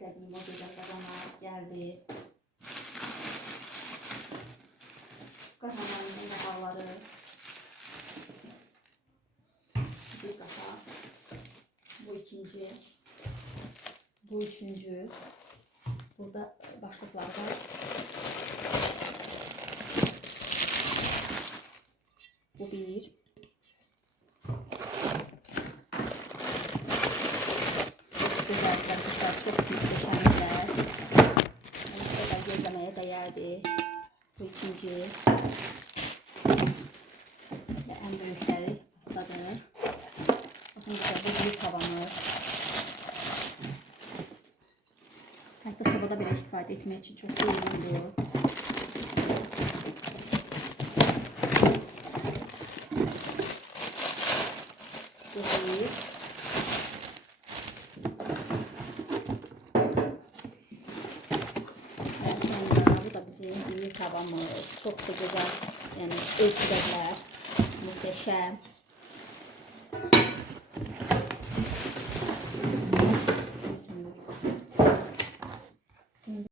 istediğim o güzel kazana geldi. Kazanların yağları. Bir daha. Bu ikinci. Bu üçüncü. Burada başlıklarda bu bir. Çok güzel arkadaşlar. Çok muhteşemler. Bu kadar gözlemeye değerdi. Bu ikinci. Ve en büyükleri patladı. Bakın burada bu büyük tavamız. Hatta sobada bile istifade etmek için çok uygundu. Bu bir. Ve sonra bu da bizim büyük tavamız. Çok da güzel. Yani ölçüler muhteşem.